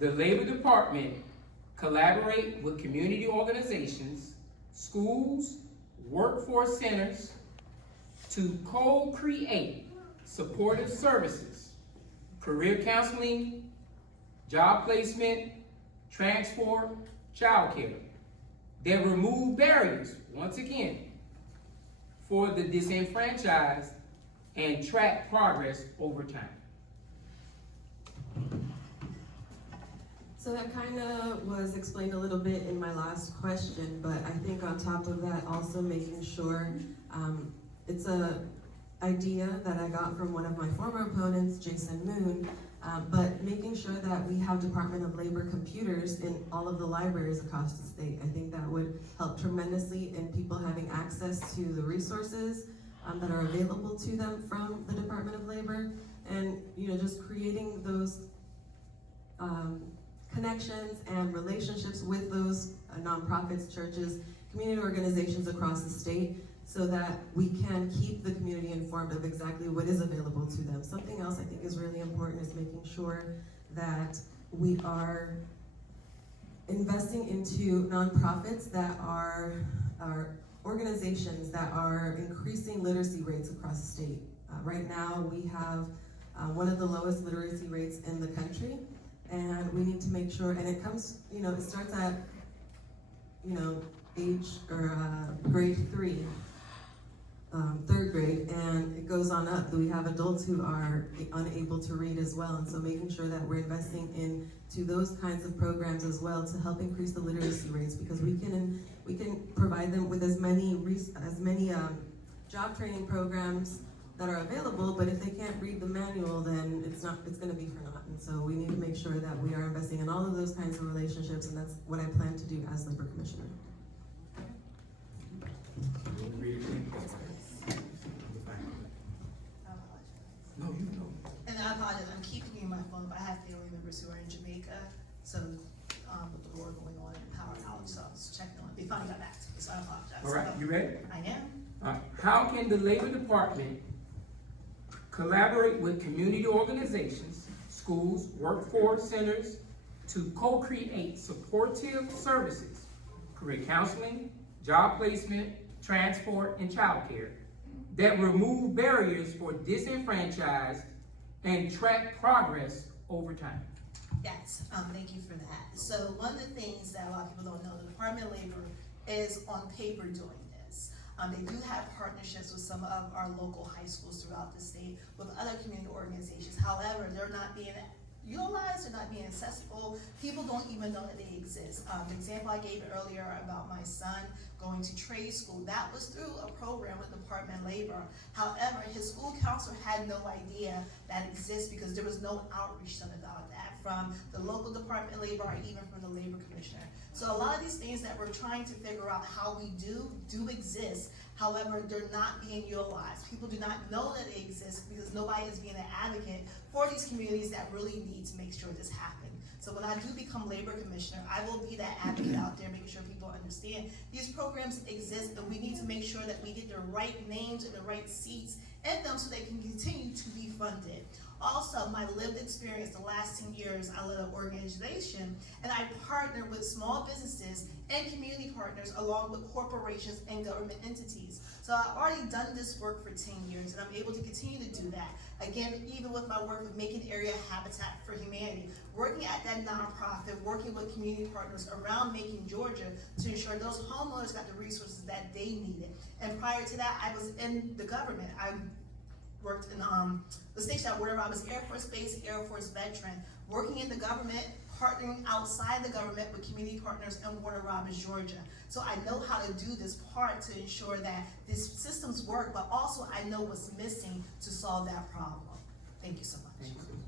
the Labor Department collaborate with community organizations, schools, workforce centers to co-create supportive services, career counseling, job placement, transport, childcare that remove barriers, once again, for the disenfranchised and track progress over time. So that kind of was explained a little bit in my last question, but I think on top of that, also making sure, it's a idea that I got from one of my former opponents, Jason Moon, but making sure that we have Department of Labor computers in all of the libraries across the state. I think that would help tremendously in people having access to the resources that are available to them from the Department of Labor, and just creating those connections and relationships with those nonprofits, churches, community organizations across the state, so that we can keep the community informed of exactly what is available to them. Something else I think is really important is making sure that we are investing into nonprofits that are organizations that are increasing literacy rates across the state. Right now we have one of the lowest literacy rates in the country, and we need to make sure, and it comes, it starts at, age or grade 3, 3rd grade, and it goes on up. We have adults who are unable to read as well, and so making sure that we're investing into those kinds of programs as well to help increase the literacy rates, because we can provide them with as many job training programs that are available, but if they can't read the manual, then it's going to be for naught. And so we need to make sure that we are investing in all of those kinds of relationships, and that's what I plan to do as Labor Commissioner. No, you know. And I apologize, I'm keeping you in my phone, but I have family members who are in Jamaica, so with the war going on and power outage, so I was checking on it. They finally got back to me, so I apologize. All right, you ready? I am. All right. How can the Labor Department collaborate with community organizations, schools, workforce centers to co-create supportive services, career counseling, job placement, transport, and childcare that remove barriers for disenfranchised and track progress over time? Yes, thank you for that. So one of the things that a lot of people don't know, the Department of Labor is on paper doing this. They do have partnerships with some of our local high schools throughout the state, with other community organizations. However, they're not being utilized, they're not being accessible. People don't even know that they exist. The example I gave earlier about my son going to trade school, that was through a program with the Department of Labor. However, his school counselor had no idea that exists because there was no outreach done about that from the local Department of Labor or even from the Labor Commissioner. So a lot of these things that we're trying to figure out how we do exist. However, they're not being utilized. People do not know that they exist because nobody is being an advocate for these communities that really need to make sure this happens. So when I do become Labor Commissioner, I will be that advocate out there, making sure people understand these programs exist, and we need to make sure that we get the right names and the right seats in them so they can continue to be funded. Also, my lived experience the last 10 years, I led an organization and I partner with small businesses and community partners along with corporations and government entities. So I've already done this work for 10 years and I'm able to continue to do that. Again, even with my work with Making Area Habitat for Humanity, working at that nonprofit, working with community partners around Macon, Georgia to ensure those homeowners got the resources that they needed. And prior to that, I was in the government. I worked in the station where I was Air Force Base, Air Force veteran, working in the government, partnering outside the government with community partners in Warner Robins, Georgia. So I know how to do this part to ensure that these systems work, but also I know what's missing to solve that problem. Thank you so much. Thank you.